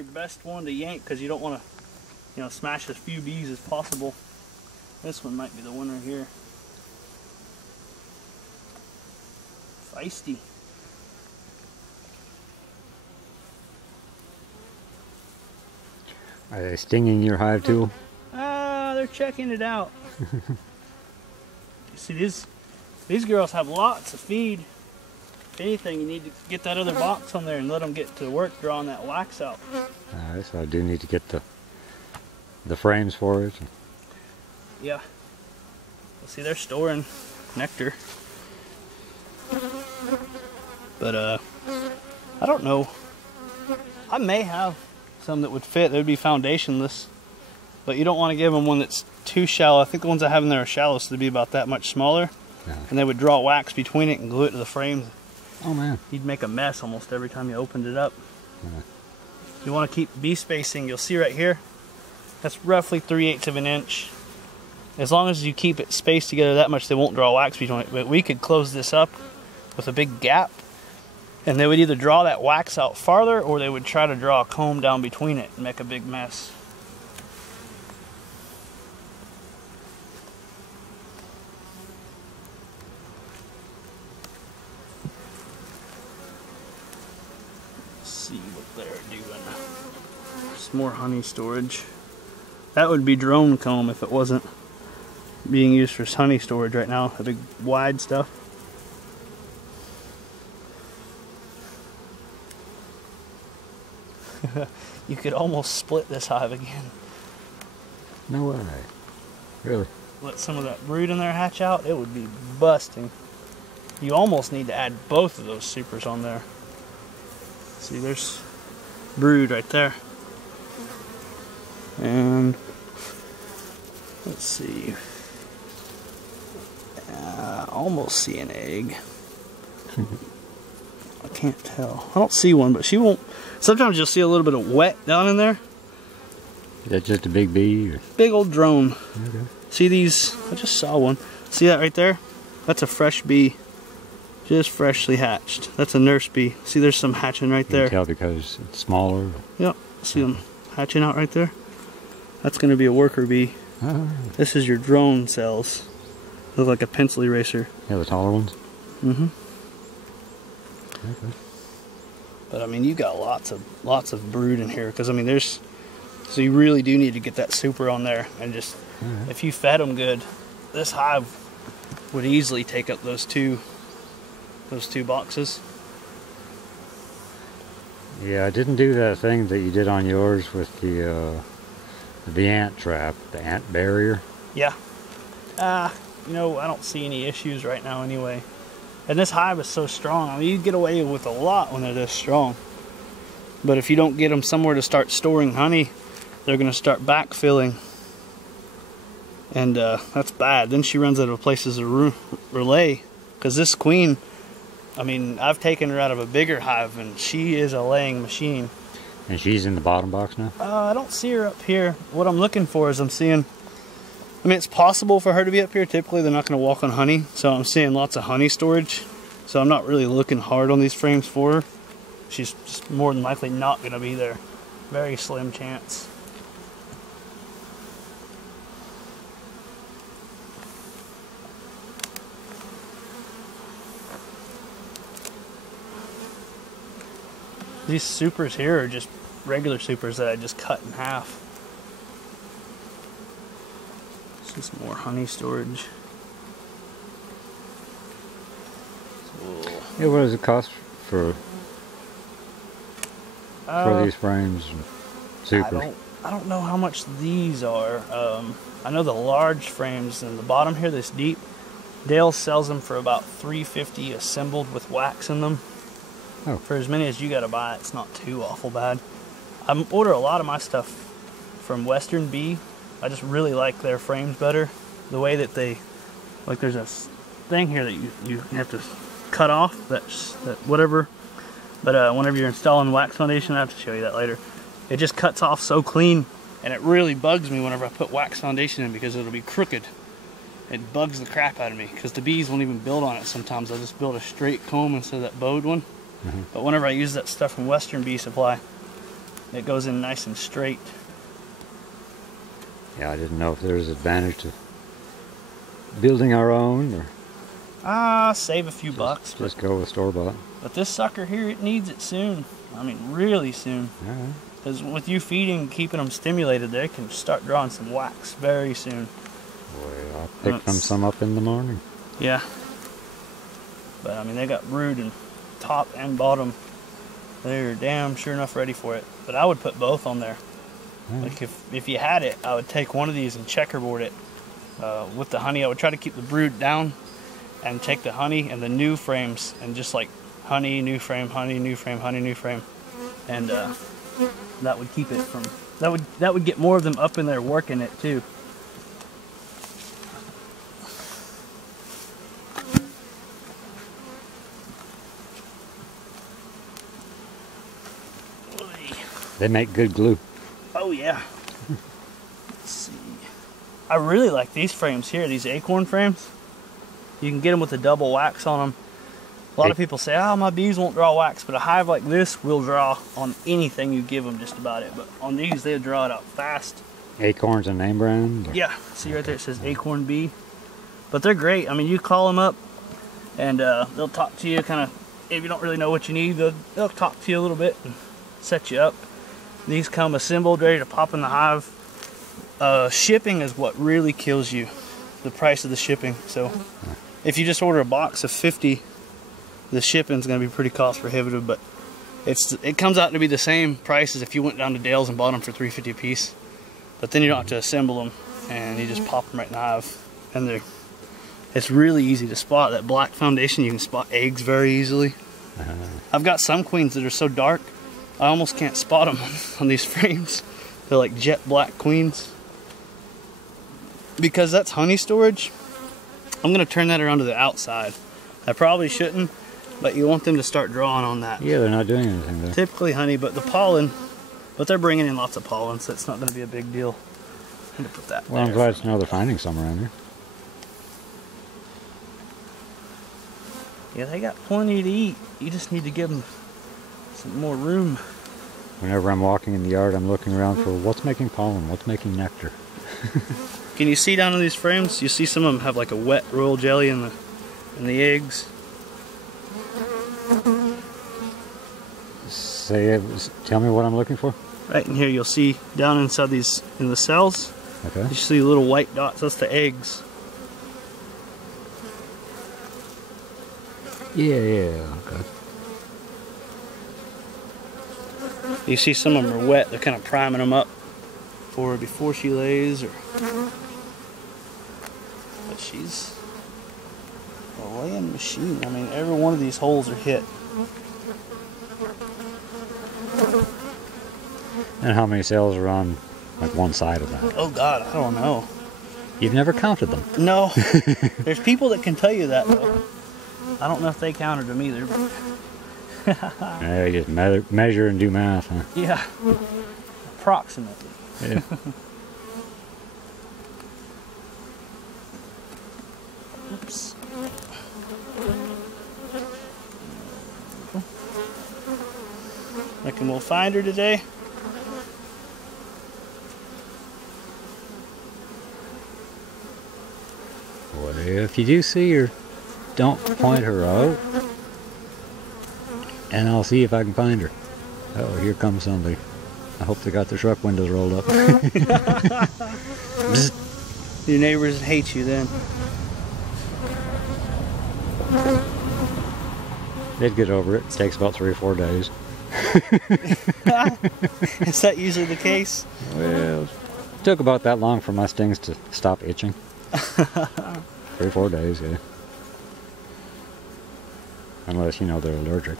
Your best one to yank because you don't want to, you know, smash as few bees as possible. This one might be the winner here. Feisty. Are they stinging your hive tool? They're checking it out. You see, these girls have lots of feed. If anything, you need to get that other box on there and let them get to work drawing that wax out. Alright, so I do need to get the frames for it. Yeah. See, they're storing nectar. But I don't know. I may have some that would fit. They would be foundationless. But you don't want to give them one that's too shallow. I think the ones I have in there are shallow, so they'd be about that much smaller. Yeah. And they would draw wax between it and glue it to the frames. Oh man. You'd make a mess almost every time you opened it up. Yeah. You want to keep bee spacing. You'll see right here, that's roughly 3/8 of an inch. As long as you keep it spaced together that much, they won't draw wax between it. But we could close this up with a big gap, and they would either draw that wax out farther, or they would try to draw a comb down between it and make a big mess. See what they're doing. Some more honey storage. That would be drone comb if it wasn't being used for honey storage right now. The big wide stuff. You could almost split this hive again. No way. Really? Let some of that brood in there hatch out. It would be busting. You almost need to add both of those supers on there. See, there's brood right there. And let's see. I almost see an egg. I can't tell. I don't see one, but she won't. Sometimes you'll see a little bit of wet down in there. Is that just a big bee? Or? Big old drone. Okay. See these? I just saw one. See that right there? That's a fresh bee. Just freshly hatched. That's a nurse bee. See, there's some hatching right there. You can tell because it's smaller. Yep. See them hatching out right there? That's going to be a worker bee. Oh. This is your drone cells. Look like a pencil eraser. Yeah, the taller ones? Mm-hmm. Okay. But I mean, you got lots of brood in here, because I mean, so you really do need to get that super on there, and just if you fed them good, this hive would easily take up those two boxes. Yeah, I didn't do that thing that you did on yours with the ant trap, the ant barrier. Yeah. You know, I don't see any issues right now anyway. And this hive is so strong. I mean, you get away with a lot when they're this strong. But if you don't get them somewhere to start storing honey, they're going to start backfilling. And that's bad. Then she runs out of places to relay. Because this queen, I mean, I've taken her out of a bigger hive, and she is a laying machine. And she's in the bottom box now? I don't see her up here. What I'm looking for is I'm seeing... I mean, it's possible for her to be up here. Typically, they're not going to walk on honey. So I'm seeing lots of honey storage. So I'm not really looking hard on these frames for her. She's just more than likely not going to be there. Very slim chance. These supers here are just regular supers that I just cut in half. See some more honey storage. Yeah, what does it cost for these frames and supers? I don't know how much these are. I know the large frames in the bottom here, this deep, Dale sells them for about $3.50 assembled with wax in them. Oh. For as many as you gotta buy, it's not too awful bad. I order a lot of my stuff from Western Bee. I just really like their frames better. The way that they, like, there's a thing here that you have to cut off, that whatever. But whenever you're installing wax foundation, I have to show you that later. It just cuts off so clean, and it really bugs me whenever I put wax foundation in, because it'll be crooked. It bugs the crap out of me, because the bees won't even build on it sometimes. I just build a straight comb instead of that bowed one. But whenever I use that stuff from Western Bee Supply, It goes in nice and straight. Yeah, I didn't know if there was advantage to building our own or Save a few bucks. Just go with store-bought. But this sucker here, it needs it soon. I mean, really soon. Alright. Because with you feeding, keeping them stimulated, they can start drawing some wax very soon. Boy, I'll pick them some up in the morning. Yeah. But I mean, they got brood and top and bottom. They're damn sure enough ready for it. But I would put both on there. Like if you had it, I would take one of these and checkerboard it with the honey. I would try to keep the brood down and take the honey and the new frames and just like honey, new frame, honey, new frame, honey, new frame, and that would keep it from that would get more of them up in there working it too. They make good glue. Oh yeah. Let's see. I really like these frames here, these acorn frames. You can get them with a double wax on them. A lot of people say, oh, my bees won't draw wax, but a hive like this will draw on anything you give them, just about it. But on these, they'll draw it out fast. Acorn's a name brand? Or? Yeah, see right there, it says Acorn Bee. But they're great. I mean, you call them up, and they'll talk to you kind of, if you don't really know what you need, they'll talk to you a little bit and set you up. These come assembled, ready to pop in the hive. Shipping is what really kills you, the price of the shipping. So if you just order a box of 50, the shipping's going to be pretty cost prohibitive, but it comes out to be the same price as if you went down to Dale's and bought them for $3.50 a piece. But then you don't have to assemble them, and you just pop them right in the hive. And it's really easy to spot. That black foundation, you can spot eggs very easily. I've got some queens that are so dark, I almost can't spot them on these frames. They're like jet black queens. Because that's honey storage, I'm going to turn that around to the outside. I probably shouldn't, but you want them to start drawing on that. Yeah, they're not doing anything there. Typically honey, but the pollen, but they're bringing in lots of pollen, so it's not going to be a big deal. I'm going to put that Well, there. I'm glad to know they're finding some around here. Yeah, they got plenty to eat. You just need to give them some more room. Whenever I'm walking in the yard, I'm looking around for what's making pollen, what's making nectar. Can you see down on these frames? You see some of them have like a wet royal jelly in the eggs. Tell me what I'm looking for. Right in here, you'll see down inside these in the cells. Okay. You see little white dots. That's the eggs. Yeah. Okay. You see some of them are wet. They're kind of priming them up for her before she lays. But she's a laying machine. I mean, every one of these holes are hit. And how many cells are on like one side of that? Oh God, I don't know. You've never counted them? No. There's people that can tell you that though. I don't know if they counted them either. Yeah, you just measure and do math, huh? Yeah. Approximately. Yeah. Oops. Reckon we'll find her today. Well, if you do see her, don't point her out, and I'll see if I can find her. Oh, here comes somebody. I hope they got their truck windows rolled up. Your neighbors hate you then. They'd get over it. It takes about 3 or 4 days. Is that usually the case? Well, it took about that long for my stings to stop itching. 3 or 4 days, yeah. Unless, you know, they're allergic.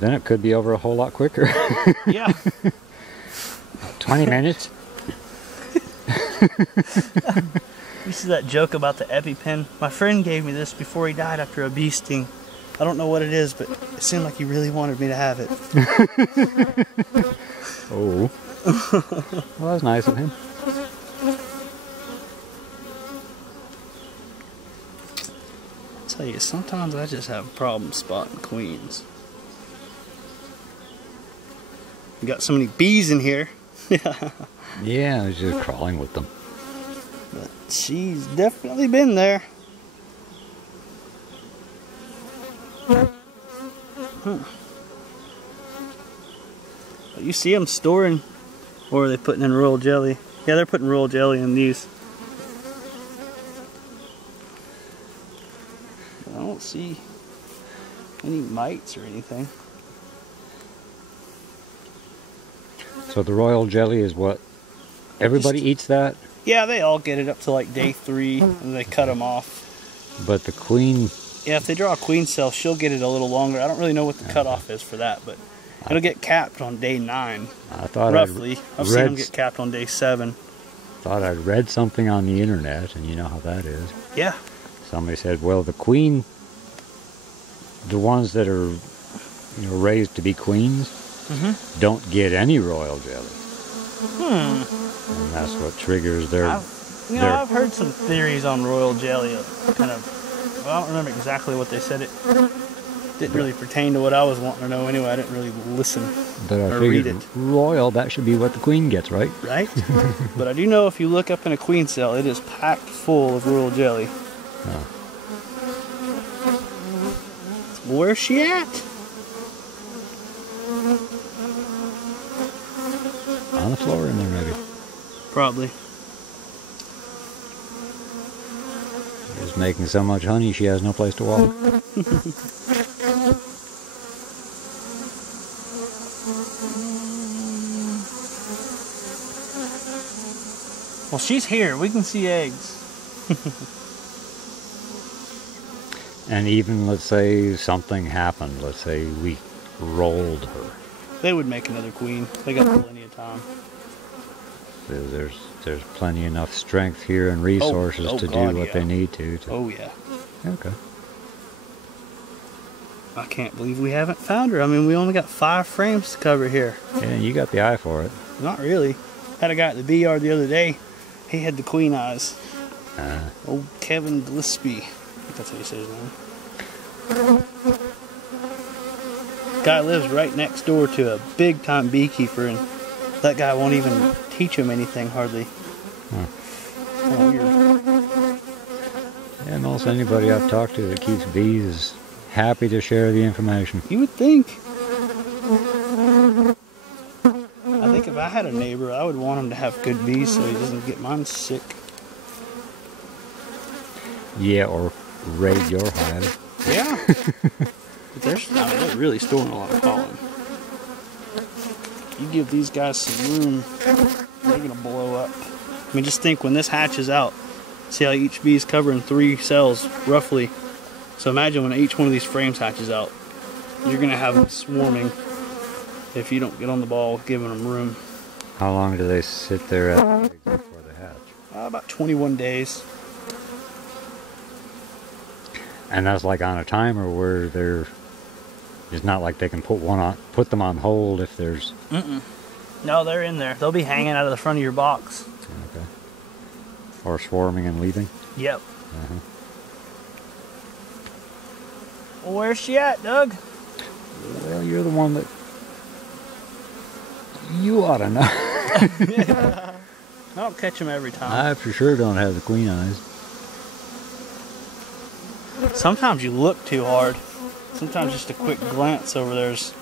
Then it could be over a whole lot quicker. Yeah. 20 minutes? You see that joke about the EpiPen? My friend gave me this before he died after a bee sting. I don't know what it is, but it seemed like he really wanted me to have it. Oh. Well, that's nice of him. tell you, sometimes I just have problems spotting queens. You got so many bees in here. Yeah, I was just crawling with them. But she's definitely been there. You see them storing, or are they putting in royal jelly? Yeah, they're putting royal jelly in these. I don't see any mites or anything. So the royal jelly is what? Everybody eats that? Yeah, they all get it up to like day 3, and they cut them off. But the queen... Yeah, if they draw a queen cell, she'll get it a little longer. I don't really know what the cutoff is for that, but it'll get capped on day 9. I thought roughly. I've seen them get capped on day 7. Thought I'd read something on the internet, and you know how that is. Yeah. Somebody said, well, the queen, the ones that are, you know, raised to be queens, don't get any royal jelly. And that's what triggers their... I've heard some theories on royal jelly, kind of. Well, I don't remember exactly what they said. It didn't really pertain to what I was wanting to know anyway. I didn't really listen but I or figured read it. Royal, that should be what the queen gets, right? Right? But I do know if you look up in a queen cell, it is packed full of royal jelly. Oh. Where's she at? On the floor in there, maybe. Probably. She's making so much honey, she has no place to walk. Well, she's here. We can see eggs. And even, let's say, something happened. Let's say we rolled her. They would make another queen. They got plenty of time. There's plenty enough strength here and resources to do what they need to. Oh, yeah. Okay. I can't believe we haven't found her. I mean, we only got 5 frames to cover here. Yeah, you got the eye for it. Not really. Had a guy at the bee yard the other day. He had the queen eyes. Old Kevin Gillespie. I think that's how you say his name. Guy lives right next door to a big time beekeeper, and that guy won't even teach him anything hardly. Oh, weird. Yeah, most anybody I've talked to that keeps bees is happy to share the information. You would think. I think if I had a neighbor, I would want him to have good bees so he doesn't get mine sick. Yeah, or raid your hive. Yeah. But they're really storing a lot of pollen. You give these guys some room, they're going to blow up. I mean, just think when this hatches out, see how each bee is covering 3 cells, roughly. So imagine when each one of these frames hatches out, you're going to have them swarming if you don't get on the ball giving them room. How long do they sit there at the eggs before they hatch? About 21 days. And that's like on a timer where they're... It's not like they can put them on hold if there's... No, they're in there. They'll be hanging out of the front of your box. Okay. Or swarming and leaving? Yep. Well, where's she at, Doug? Well, you're the one that... You ought to know. I don't catch them every time. I for sure don't have the queen eyes. Sometimes you look too hard. Sometimes just a quick glance over there's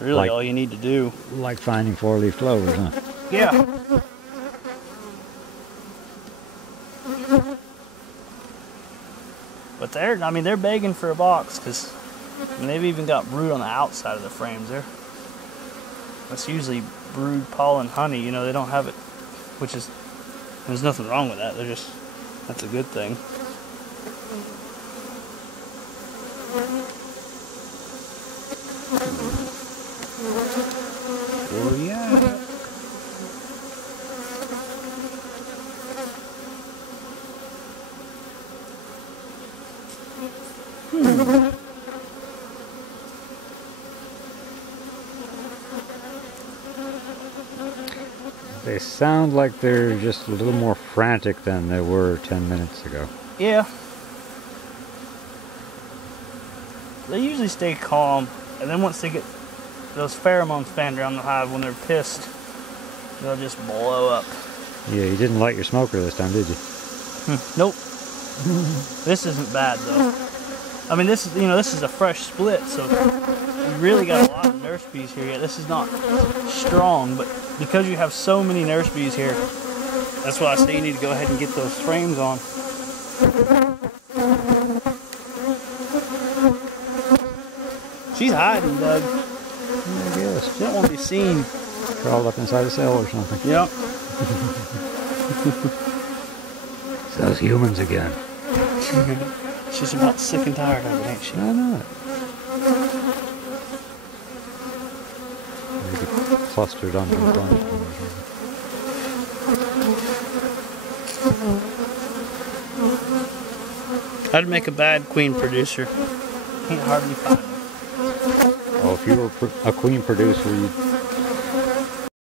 really all you need to do. Like finding 4-leaf clovers, huh? Yeah. But they're begging for a box because they've even got brood on the outside of the frames there. That's usually brood pollen honey, they don't have it, there's nothing wrong with that. That's a good thing. Oh yeah. They sound like they're just a little more frantic than they were 10 minutes ago. Yeah. they usually stay calm, and then once they get those pheromones fanned around the hive, when they're pissed, they'll just blow up. Yeah, you didn't light your smoker this time, did you? Nope. This isn't bad though. I mean, this is, you know, this is a fresh split, so you really got a lot of nurse bees here yet. This is not strong, but because you have so many nurse bees here, that's why I say you need to go ahead and get those frames on. She's hiding, Doug. I guess. She don't want to be seen. Crawled up inside a cell or something. Yep. It's those humans again. She's about sick and tired of it, ain't she? I know it. Maybe clustered under the bunch. I'd make a bad queen producer. Can't hardly find them. Oh, if you were a queen producer, you'd